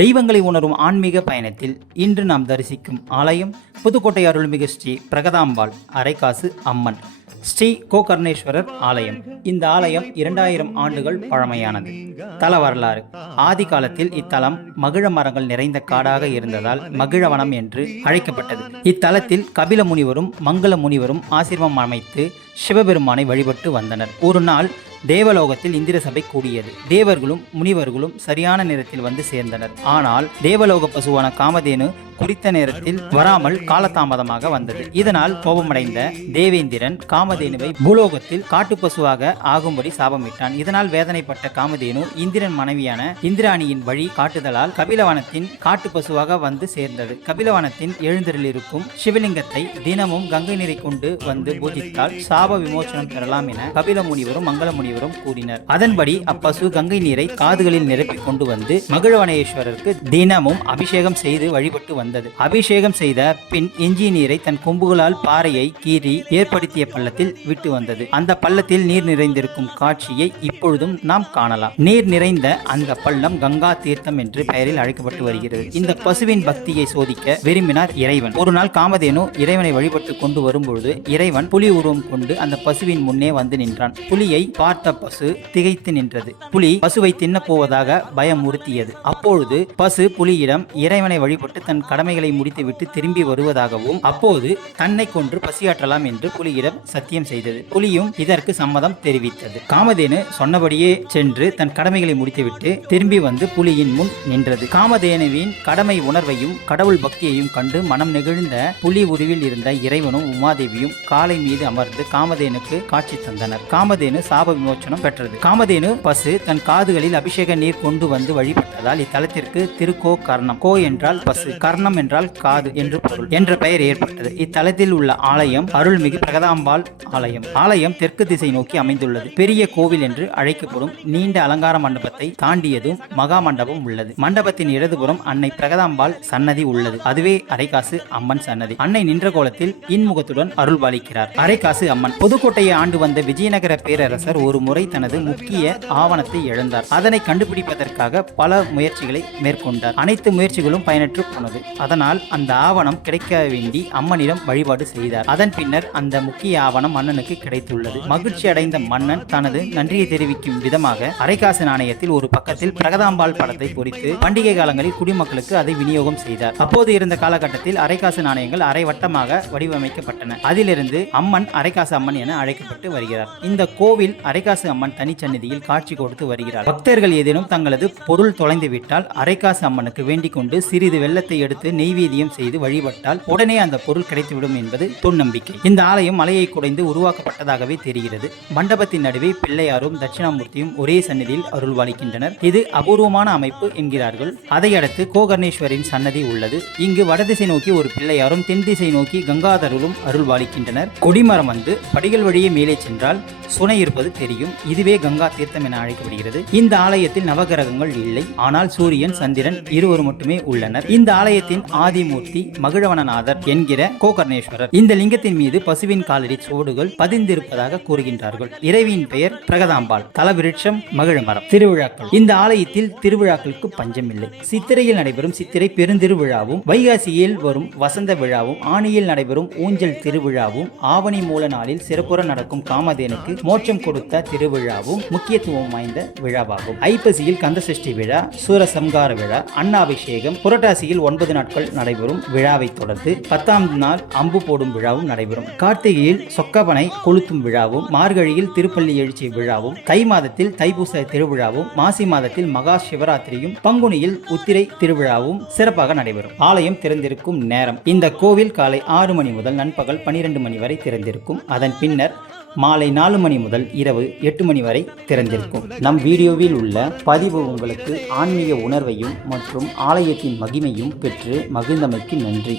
தெய்வங்களை உணரும் ஆன்மீக பயணத்தில் இன்று நாம் தரிசிக்கும் ஆலயம் புதுக்கோட்டை அருள்மிகு ஸ்ரீ பிரகதாம்பாள் அரைக்காசு அம்மன் ஸ்ரீ கோகர்ணேஸ்வரர் ஆலயம். இந்த ஆலயம் இரண்டாயிரம் ஆண்டுகள் பழமையானது. தல வரலாறு. ஆதி காலத்தில் இத்தலம் மகிழ மரங்கள் நிறைந்த காடாக இருந்ததால் மகிழவனம் என்று அழைக்கப்பட்டது. இத்தலத்தில் கபில முனிவரும் மங்கள முனிவரும் ஆசிரமம் அமைத்து சிவபெருமானை வழிபட்டு வந்தனர். ஒரு நாள் தேவலோகத்தில் இந்திர சபை கூடியது. தேவர்களும் முனிவர்களும் சரியான நேரத்தில் வந்து சேர்ந்தனர். ஆனால் தேவலோக பசுவான காமதேனு குறித்த நேரத்தில் வராமல் காலதாமதமாக வந்தது. இதனால் கோபமடைந்த தேவேந்திரன் காமதேனுவை பூலோகத்தில் காட்டுப்பசுவாக ஆகும்படி சாபமிட்டான். இதனால் வேதனைப்பட்ட காமதேனு இந்திரன் மனைவியான இந்திராணியின் வழி காட்டுதலால் கபிலவனத்தின் காட்டு பசுவாக வந்து சேர்ந்தது. கபிலவனத்தின் எழுந்தரிலிருக்கும் சிவலிங்கத்தை தினமும் கங்கை நீரை கொண்டு வந்து பூஜித்தால் சாப விமோசனம் பெறலாம் என கபில முனிவரும் மங்கள முனிவரும் கூறினர். அதன்படி அப்பசு கங்கை நீரை காதுகளில் நிரப்பி கொண்டு வந்து மகிழவனேஸ்வரருக்கு தினமும் அபிஷேகம் செய்து வழிபட்டு வந்தது. அபிஷேகம் செய்த பின் எஞ்சிய நீரை தன் கொம்புகளால் பாறையை கீறி ஏற்படுத்திய பள்ளத்தில் விட்டு வந்தது. அந்த பள்ளத்தில் நீர் நிறைந்திருக்கும் காட்சியை இப்பொழுதும் நாம் காணலாம். நீர் நிறைந்த அந்த பள்ளம் கங்கா தீர்த்தம் என்று பெயரில் அழைக்கப்பட்டு வருகிறது. இந்த பசுவின் பக்தியை சோதிக்க விரும்பினார் இறைவன். ஒரு நாள் காமதேனு இறைவனை வழிபட்டு கொண்டு வரும்பொழுது இறைவன் புலி உருவம் கொண்டு அந்த பசுவின் முன்னே வந்து நின்றான். புலியை பார்த்த பசு திகைத்து நின்றது. புலி பசுவை தின்ன போவதாக பயமுறுத்தியது அப்பொழுது பசு புலியிடம் இறைவனை வழிபட்டு தன் கடமைகளை முடித்துவிட்டு திரும்பி வருவதாகவும் அப்போது தன்னை கொன்று பசியாற்றலாம் என்று புலியிடம் சத்தியம் செய்தது. புலியும் இதற்கு சம்மதம் தெரிவித்தது. காமதேனு சொன்னபடியே சென்று தன் கடமைகளை முடித்துவிட்டு திரும்பி வந்து புலியின் முன் நின்றது. காமதேனுவின் கடமை உணர்வையும் கடவுள் பக்தியையும் கண்டு மனம் நெகிழ்ந்த புலி உருவில் இருந்த இறைவனும் உமாதேவியும் காலை மீது அமர்ந்து காமதேனுக்கு காட்சி தந்தனர். காமதேனு சாப விமோச்சனம் பெற்றது. காமதேனு பசு தன் காதுகளில் அபிஷேக நீர் கொண்டு வந்து வழிபட்டதால் இத்தலத்திற்கு திருக்கோ கர்ணம் கோ என்றால் பசு. கர்ணம் என்றால் காது என்று பொருள் என்ற பெயர் ஏற்பட்டது. இத்தலத்தில் உள்ள ஆலயம் அருள்மிகு பிரகதாம்பாள் ஆலயம். ஆலயம் தெற்கு திசை நோக்கி அமைந்துள்ளது. பெரிய கோவில் என்று அழைக்கப்படும் நீண்ட அலங்கார மண்டபத்தை தாண்டியதும் மகா மண்டபம் உள்ளது. மண்டபத்தின் இடதுபுறம் அன்னை பிரகதாம்பாள் சன்னதி உள்ளது. அதுவே அரைக்காசு அம்மன் சன்னதி. அன்னை நின்ற கோலத்தில் இன்முகத்துடன் அருள் பாலிக்கிறார் அரைக்காசு அம்மன். புதுக்கோட்டையை ஆண்டு வந்த விஜயநகர பேரரசர் ஒரு முறை தனது முக்கிய ஆவணத்தை இழந்தார். அதனை கண்டுபிடிப்பதற்காக பல முயற்சிகளை மேற்கொண்டார். அனைத்து முயற்சிகளும் பயனற்று போனது. அதனால் அந்த ஆவணம் கிடைக்க வேண்டி அம்மனிடம் வழிபாடு செய்தார். அதன் பின்னர் அந்த முக்கிய ஆவணம் மன்னனுக்கு கிடைத்துள்ளது. மகிழ்ச்சி அடைந்த மன்னன் தனது நன்றியை தெரிவிக்கும் விதமாக அரைக்காசு நாணயத்தில் ஒரு பக்கத்தில் பிரகதாம்பாள் படத்தை பொறித்து பண்டிகை காலங்களில் குடிமக்களுக்கு அதை விநியோகம் செய்தார். அப்போது இருந்த காலகட்டத்தில் அரைக்காசு நாணயங்கள் அரை வட்டமாக வடிவமைக்கப்பட்டன. அதிலிருந்து அம்மன் அரைக்காசு அம்மன் என அழைக்கப்பட்டு வருகிறார். இந்த கோவில் அரைக்காசு அம்மன் தனிச்சந்நிதியில் காட்சி கொடுத்து வருகிறார். பக்தர்கள் ஏதேனும் தங்களது பொருள் தொலைந்து விட்டால் அரைக்காசு அம்மனுக்கு வேண்டிக் கொண்டு சிறிது வெள்ளத்தை எடுத்து நெய்வேதியம் செய்து வழிபட்டால் உடனே அந்த பொருள் கிடைத்துவிடும் என்பது தொன்னம்பிக்கை. இந்த ஆலயம் மலையை குடைந்து உருவாக்கப்பட்டதாகவே தெரிகிறது. மண்டபத்தின் நடுவே பிள்ளையாரும் தட்சிணாமூர்த்தியும் ஒரே சன்னதியில் அருள்வாளிக்கின்றனர். இது அபூர்வமான அமைப்பு என்கிறார்கள். அதையடுத்து கோகர்ணேஸ்வரின் சன்னதி உள்ளது. இங்கு வடதிசை நோக்கி ஒரு பிள்ளையாரும் தென் திசை நோக்கி கங்காதருளும் அருள்வாளிக்கின்றனர். கொடிமரம் வந்து படிகள் வழியே மேலே சென்றால் சுனை இருப்பது தெரியும். இதுவே கங்கா தீர்த்தம் என அழைக்கப்படுகிறது. இந்த ஆலயத்தில் நவகிரகங்கள் இல்லை. ஆனால் சூரியன் சந்திரன் இருவர் மட்டுமே உள்ளனர். இந்த ஆலயத்தில் லிங்கத்தின் ஆதிமூர்த்தி மகிழவனநாதர் என்கிற கோகர்ணேஸ்வரர். இந்த லிங்கத்தின் மீது பசுவின் காலடி சோடுகள் பதிந்திருப்பதாக கூறுகின்றார்கள். இறைவியின் பெயர் பிரகதாம்பாள். தலவிருட்சம் மகிழமரம். திருவிழாக்கள். இந்த ஆலயத்தில் திருவிழாக்களுக்கு பஞ்சமில்லை. சித்திரையில் நடைபெறும் சித்திரை பெருந்திருவிழாவும் வைகாசியில் வரும் வசந்த விழாவும் ஆணியில் நடைபெறும் ஊஞ்சல் திருவிழாவும் ஆவணி மூல நாளில் சிறப்புற நடக்கும் காமதேனுக்கு மோட்சம் கொடுத்த திருவிழாவும் முக்கியத்துவம் வாய்ந்த விழாவாகும். ஐப்பசியில் கந்தசஷ்டி விழா சூரசம்கார விழா அன்னாபிஷேகம் புரட்டாசியில் ஒன்பது நாட்கள் நடைபெறும் விழாவை தொடர்ந்து பத்தாம் நாள் அம்பு போடும் விழாவும் நடைபெறும். கார்த்திகையில் சொக்கபனை கொளுத்தும் விழாவும் மார்கழியில் திருப்பள்ளி எழுச்சி விழாவும் தை மாதத்தில் தைப்பூச திருவிழாவும் மாசி மாதத்தில் மகா சிவராத்திரியும் பங்குனியில் உத்திரை திருவிழாவும் சிறப்பாக நடைபெறும். ஆலயம் திறந்திருக்கும் நேரம். இந்த கோவில் காலை ஆறு மணி முதல் நண்பகல் பனிரெண்டு மணி வரை திறந்திருக்கும். அதன் பின்னர் மாலை நாலு மணி முதல் இரவு எட்டு மணி வரை திறந்திருக்கும். நம் வீடியோவில் உள்ள பதிவு உங்களுக்கு ஆன்மீக உணர்வையும் மற்றும் ஆலயத்தின் மகிமையும் பெற்று மகிழ்ந்தமைக்கு நன்றி.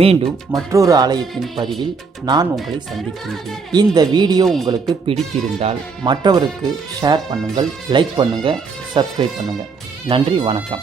மீண்டும் மற்றொரு ஆலயத்தின் பதிவில் நான் உங்களை சந்திக்கின்றேன். இந்த வீடியோ உங்களுக்கு பிடித்திருந்தால் மற்றவருக்கு ஷேர் பண்ணுங்கள் லைக் பண்ணுங்கள் சப்ஸ்கிரைப் பண்ணுங்கள் நன்றி வணக்கம்.